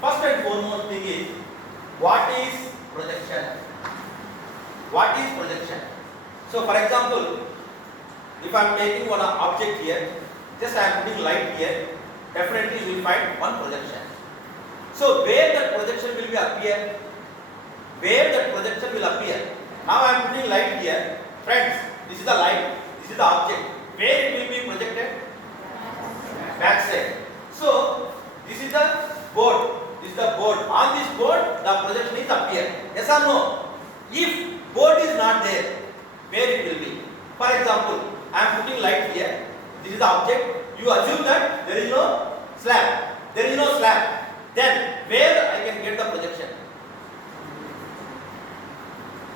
First and foremost thing is, what is projection? What is projection? So for example, if I am taking one object here, just I am putting light here, definitely you will find one projection. So where that projection will be appear? Where that projection will appear? Now I am putting light here. Friends, this is the light, this is the object. Where it will be projected? Back side. So this is the board. This is the board. On this board, the projection is appear. Yes or no? If board is not there, where it will be? For example, I am putting light here. This is the object. You assume that there is no slab. There is no slab. Then where I can get the projection?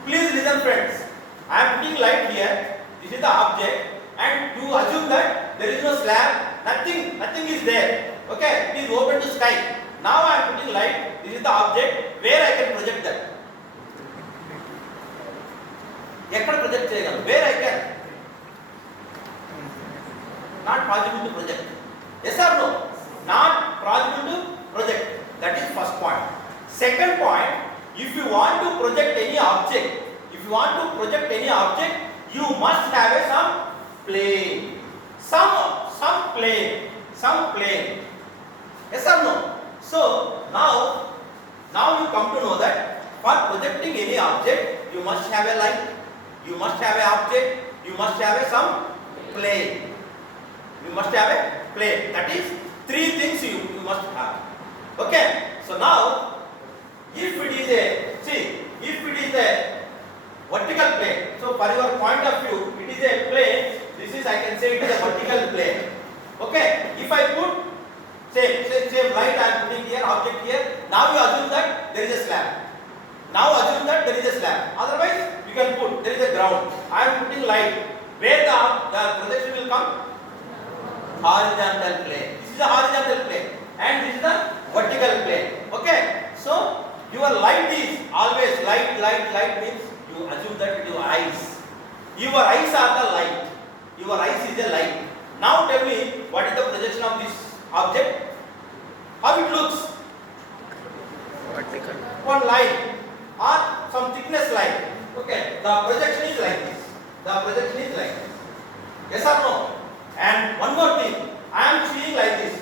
Please listen, friends. I am putting light here. This is the object, and you assume that there is no slab. Nothing is there. Okay, it is open to sky. Now I am putting light. This is the object. Where I can project that? ఎక్కడ project చేయగలం? Where I can? Not possible to project. Yes or no? Not possible to project. That is first point. Second point, if you want to project any object, you must have some plane. Some plane. Yes or no? So now you come to know that for projecting any object, you must have a light, you must have an object, you must have some plane. You must have a plane. That is three things you must have. Okay. So now, if it is a vertical plane, so for your point of view, it is a plane. This is, I can say, it is a vertical plane. Okay. If I put same light I am putting here, object here. Now you assume that there is a slab. Otherwise, you can put there is a ground. I am putting light. Where the projection will come? Horizontal plane. This is a horizontal plane, and this is the vertical plane. Okay. So your light is always light means you assume that it is eyes. Your eyes are the light. Your eyes is a light. Now tell me, what is the projection of this object? How it looks? Vertical. One line or some thickness line. Okay. The projection is like this. Yes or no? And one more thing, I am seeing like this.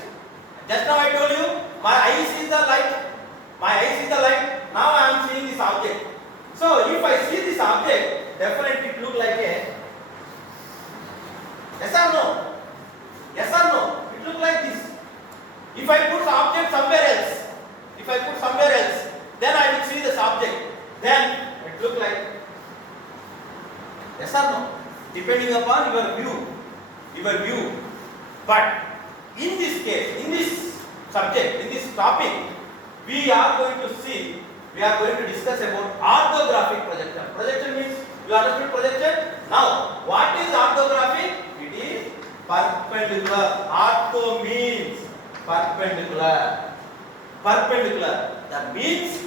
Just now I told you, my eyes is the light. Now I am seeing this object. So if I see this object, definitely it look like a. Yes or no? It look like this. If I put the object somewhere else, then I will see this object. Then it look like. Yes or no? Depending upon your view. But in this case, in this subject, in this topic, we are going to discuss about orthographic projection. Projection means, you understood projection? Now, what is orthography? It is perpendicular. Ortho means perpendicular. That means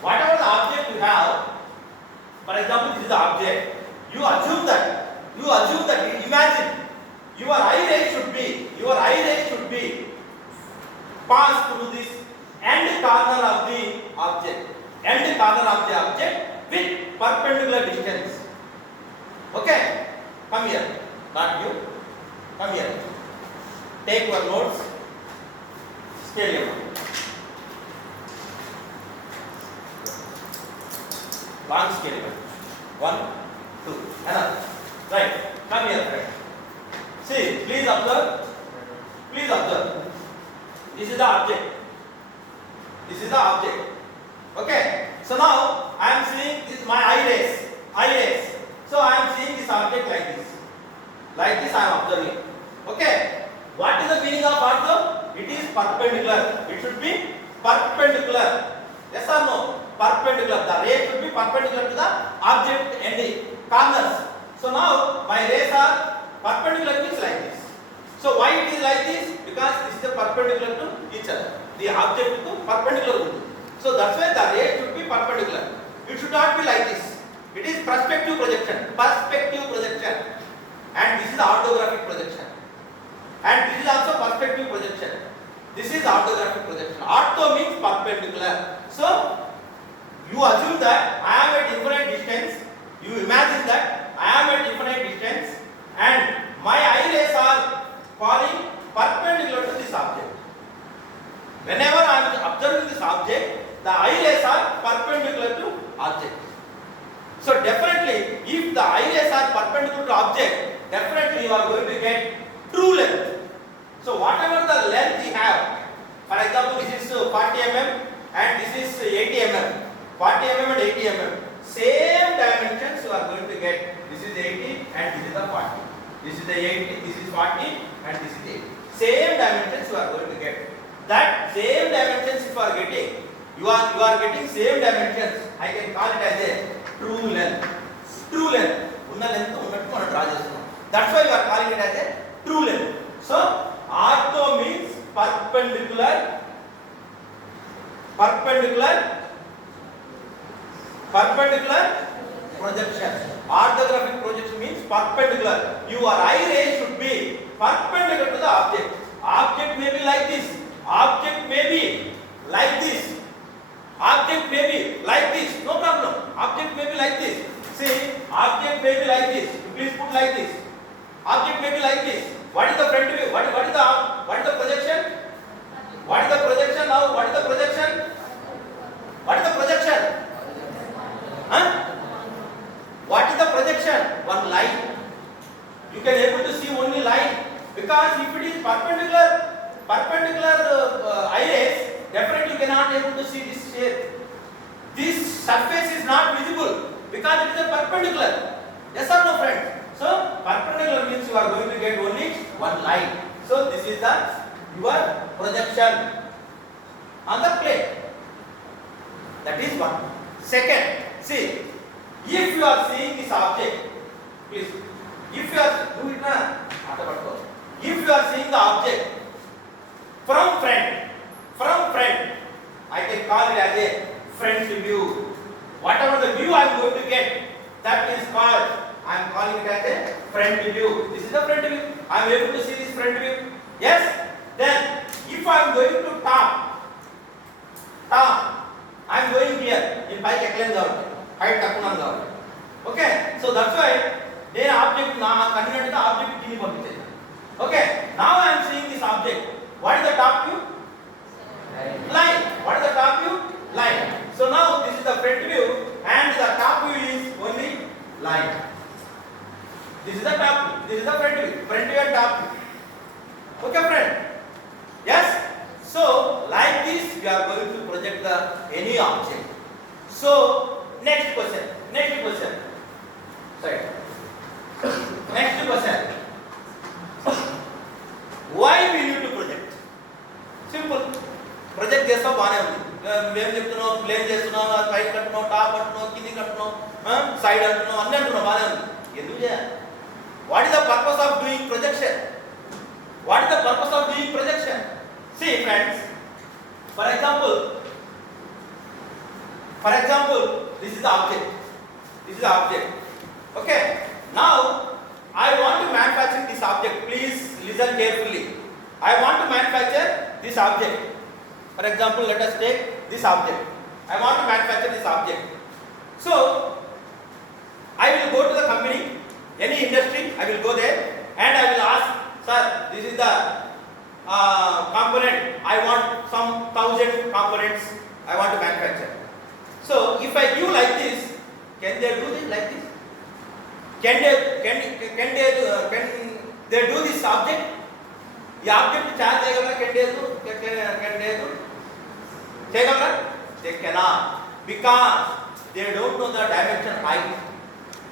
whatever the object you have, for example, this is the object, you assume that, imagine, your eye ray should be passed through this end corner of the object with perpendicular distance. Okay? Come here. Not you. Come here. Take your notes. Scale them. Long scale. 1, 2. Another. Right. Come here, friend. See, please observe. This is the object. Okay. So now I am seeing this my eye rays. So I am seeing this object like this. I am observing. Okay. What is the meaning of ortho? It is perpendicular. It should be perpendicular. Yes or no? Perpendicular. The ray should be perpendicular to the object ending corners. So now my rays are perpendicular, means like this. So why it is like this? Because this is perpendicular to each other. The object to perpendicular. So that's why the ray should be perpendicular. It should not be like this. It is perspective projection. And this is orthographic projection. And this is also perspective projection. This is orthographic projection. Ortho means perpendicular. So you assume that I am at infinite distance. You imagine that I am at infinite distance and my eye rays are falling perpendicular to this object. Whenever I am observing this object, the eye rays are perpendicular to object. So definitely, if the eye rays are perpendicular to object, definitely you are going to get true length. So whatever the length you have, for example, this is 40 mm and this is 80 mm. 40 mm and 80 mm, same dimensions you are going to get. This is 80 and this is the 40. This is the 80, this is 40 and this is 80. Same dimensions you are going to get. That same dimensions if you are getting, you are getting same dimensions. I can call it as a true length. True length. Unna length unnattu mana draw chestunam. That's why you are calling it as a true length. So ortho means perpendicular projection. Orthographic projection means perpendicular. Your eye ray should be perpendicular to the object. Object may be like this. Object may be like this. Object may be like this. No problem. Object may be like this. See, object may be like this. Please put like this. Object may be like this. What is the front view? What is the projection? What is the projection now? What is the projection? What is the projection? Huh? What is the projection? One line. You can able to see only line because if it is perpendicular eye rays, definitely you cannot able to see this shape. This surface is not visible because it is a perpendicular. Yes or no, friends? So perpendicular means you are going to get only one line. So this is your projection on the plane. That is one. Second, see, if you are seeing this object, please, if you are seeing the object from front, I can call it as a front view. Whatever the view I am going to get, that is called, I am calling it as a front view. This is the front view. I am able to see this front view. Yes? Then, if I am going to top, I am going here in pike ekklen height takkunnam. Okay? So that's why they object convenient object kini panpinchesana. Okay? Now I am seeing this object. What is the top view? Line. What is the top view? Line. So now this is the front view and the top view is only line. This is the top view. This is the front view. Front view and top view. Okay, friend? Yes? So like this we are going to project any object. So next question. Sorry. Next question. Why we need to project? Simple. Project చేస్తాం బానే ఉంది. మేము చెప్తున్నాం plane చేస్తున్నాం, పైకి కట్టున్నాం, top అంటున్నాం, కింది కట్టున్నాం, side అంటున్నాం, అన్ని అంటున్నాం బానే ఉంది. ఎందుకు చేయాలి? What is the purpose of doing projection? What is the purpose of doing projection? See friends, for example, this is the object. Okay, now I want to manufacture this object. Please listen carefully. I want to manufacture this object. For example, let us take this object. I want to manufacture this object. So I will go to the company, any industry, I will go there and I will ask, sir, this is the component. I want some 1,000 components I want to manufacture. So if I give like this, can they do this like this? Can they do this object? The object charge can they do? They cannot, because they don't know the dimension height.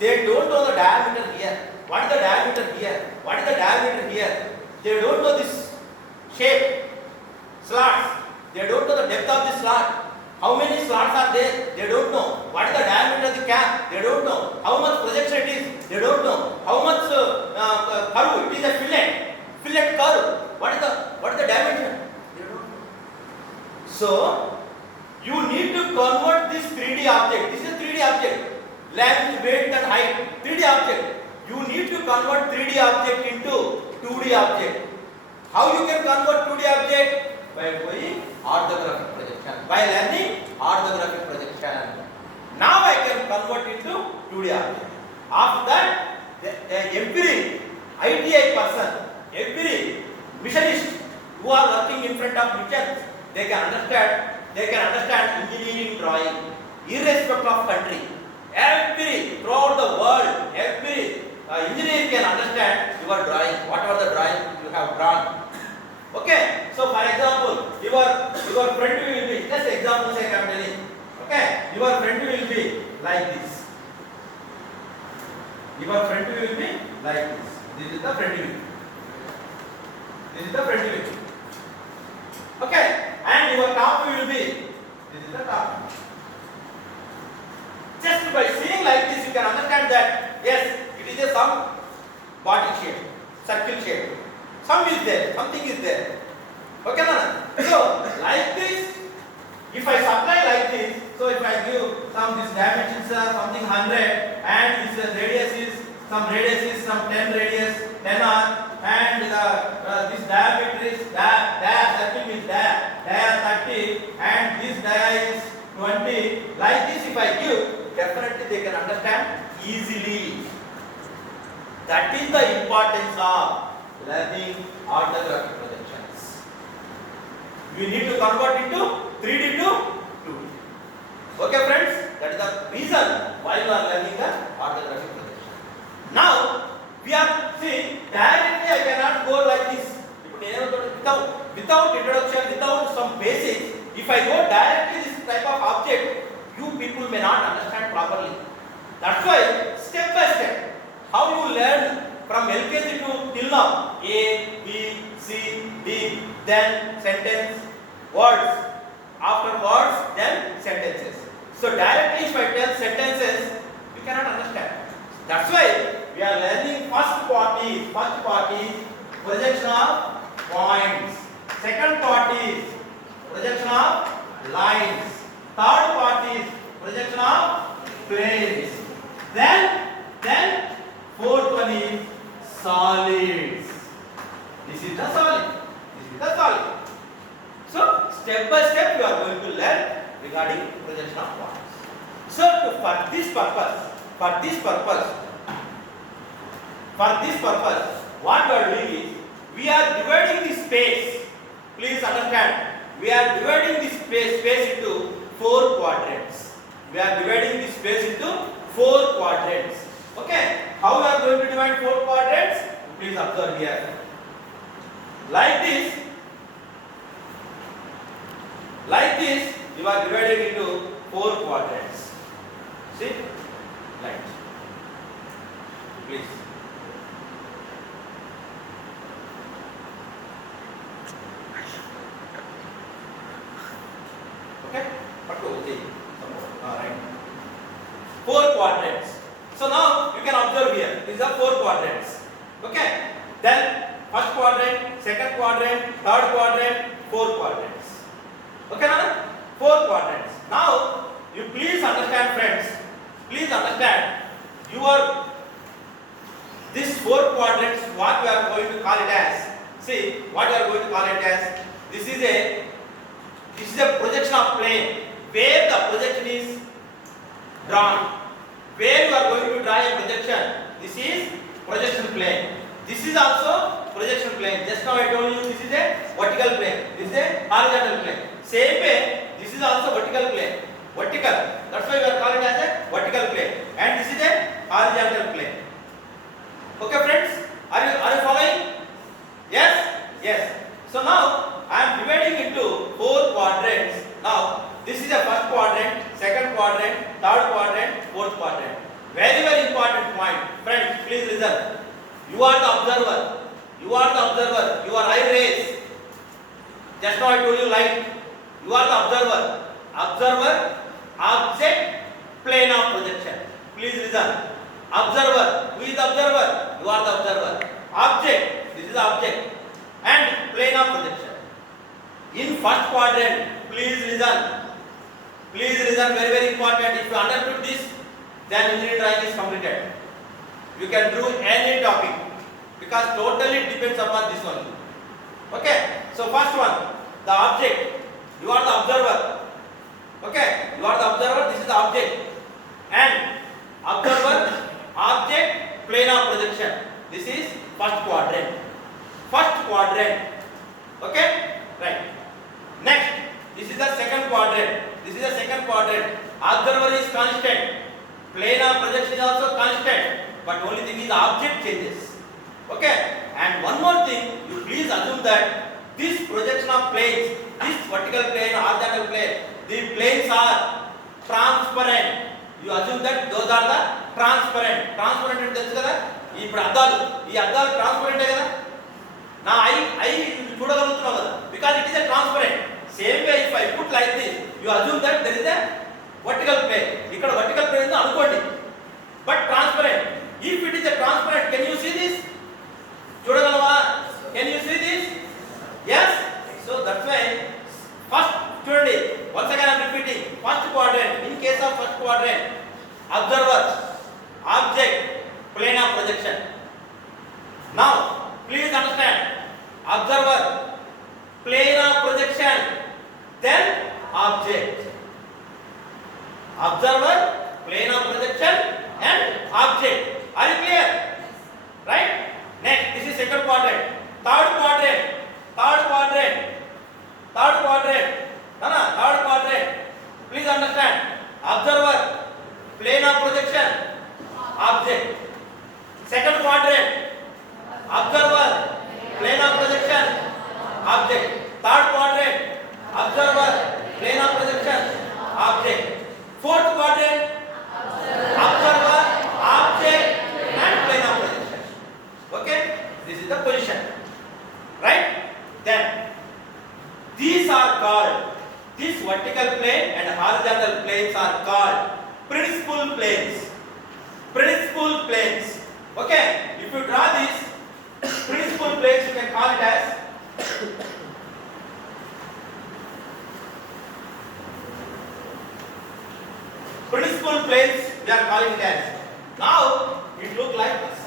They don't know the diameter here. What is the diameter here? What is the diameter here? They don't know this shape, slots. They don't know the depth of the slot. How many slots are there? They don't know. What is the diameter of the cap? They don't know. How much projection it is? They don't know. How much curve? It is a fillet curve. What is the dimension? They don't know. So you need to convert this 3D object. This is a 3D object. Length, weight and height. 3D object. You need to convert 3D object into 2D object. How you can convert 2D object? By going orthography. by learning orthographic projection. Now I can convert into 2D object. After that, every ITI person, every missionist who are working in front of missions, they can understand engineering drawing, irrespective of country. Every throughout the world, every engineer can understand your drawing, whatever the drawing you have drawn. Okay, so for example, your front view will be, just example say I am telling. Okay, your front view will be like this. Your front view will be like this. This is the front view. This is the front view. Okay, and your top view will be, this is the top view. Just by seeing like this, you can understand that yes, it is a some body shape, circle shape. Some is there, something is there. Okay, Nana? So, like this, if I supply like this, so if I give some this dimensions are something 100 and this radius is some 10 radius, 10 r, and this diameter is dia circle is dia 30 and this dia is 20. Like this, if I give, definitely they can understand easily. That is the importance of learning orthographic projections. We need to convert into 3D to 2D. Okay friends, that is the reason why you are learning the orthographic projection. Now, we are seeing directly I cannot go like this. Without introduction, without some basics, if I go directly this type of object, you people may not understand properly. That's why step by step, how you learn from LKG to till now, A, B, C, D, then sentence, words, after words, then sentences. So directly if I tell sentences, you cannot understand. That's why we are learning first part is projection of points. Second part is projection of lines. Third part is projection of planes. Then fourth one is solids. This is the solid. This is the solid. So step by step you are going to learn regarding projection of points. So for this purpose, what we are doing is we are dividing the space. Please understand. We are dividing the space into 4 quadrants. We are dividing the space into 4 quadrants. Okay? How we are going to divide 4 quadrants? Please observe here. Like this, you are dividing into 4 quadrants. See? Like this. Please. Okay? Okay. Alright. 4 quadrants. So now you can observe here. These are 4 quadrants. Okay? Then first quadrant, second quadrant, third quadrant, 4 quadrants. Okay, now 4 quadrants. Now you please understand, friends. Please understand. This 4 quadrants. What we are going to call it as? See what we are going to call it as. This is a projection of plane where the projection is drawn. Where you are going to draw a projection, this is projection plane. This is also projection plane. Just now I told you this is a vertical plane. This is a horizontal plane. Same way, this is also vertical plane. Vertical. That's why we are calling it as a vertical plane. And this is a horizontal plane. Okay, friends? Are you following? Yes? Yes. So now I am dividing into 4 quadrants. Now this is the first quadrant, second quadrant, third quadrant, fourth quadrant. Very, very important point. Friends, please listen. You are the observer. You are eye rays. Just now I told you light. You are the observer. Observer, object, plane of projection. Please listen. Observer. Who is the observer? You are the observer. Object. This is the object. And plane of projection. In first quadrant, please listen. Please listen, very, very important. If you understood this, then engineering drawing is completed. You can do any topic because totally depends upon this one. Okay. So first one, the object. You are the observer. quadrant. Okay, right. Next, this is the second quadrant. This is the second quadrant. Observer is constant. Planar projection is also constant. But only thing is object changes. Okay. And one more thing, you please assume that this projection of planes, this vertical plane, horizontal plane, the planes are transparent. You assume that those are the transparent. Transparent అంటే తెలుసు కదా, ఇప్పుడు అద్దాలు, ఈ అద్దాలు ట్రాన్స్పరెంటే కదా. నా I చూడగలుగుతున్నావు కదా, because it is a transparent. Same way if I put like this, you assume that there is a vertical plane. ఇక్కడ vertical plane ఉందో అనుకోండి, but transparent. If it is a transparent, can you see this? చూడగలవా? Can you see this? Yes. So that's why first చూడండి, once again I am repeating, first quadrant. In case of first quadrant, observer, object, planar projection. Now please understand, observer, planar projection, then object. Observer, planar projection and object. Are you clear? Right? Next, this is second quadrant. Third quadrant. Third quadrant. Third quadrant. Third quadrant. Please understand. Observer, planar projection, object. Second quadrant. Observer, planar projection, object. Third quadrant. Observer, planar projection, object. Fourth quadrant. Observer, object and planar projection. Okay? This is the position. Right? Then these are called, this vertical plane and horizontal planes are called principal planes. Principal planes. Okay? If you draw these principal planes, you can call it as principal planes, we are calling it as. Now it looks like this.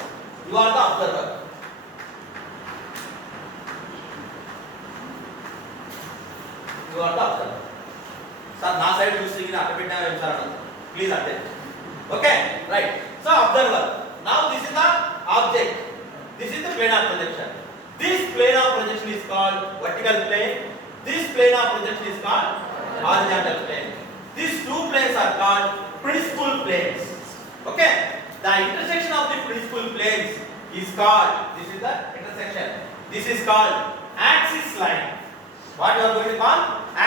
You are the observer. You are the observer. Sir, na side చూసి అక్కడ పెట్టినా ఏం sir అన్నది. Please attend. Okay, right. So observer. Now this is the object. This is the planar projection. This planar projection is called vertical plane. This planar projection is called horizontal plane. These two planes are called principal planes. Okay? The intersection of the principal planes is called, this is the intersection. This is called axis line. What you are going to call?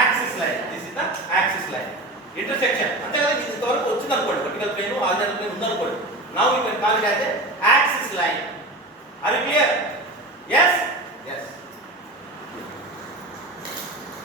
Axis line. This is the axis line. Intersection. అంటే కదా ఇది ఇంతవరకు వచ్చింది అనుకోండి, vertical plane, horizontal plane ఉంది అనుకోండి. Now we can call it as a axis line. Are you clear?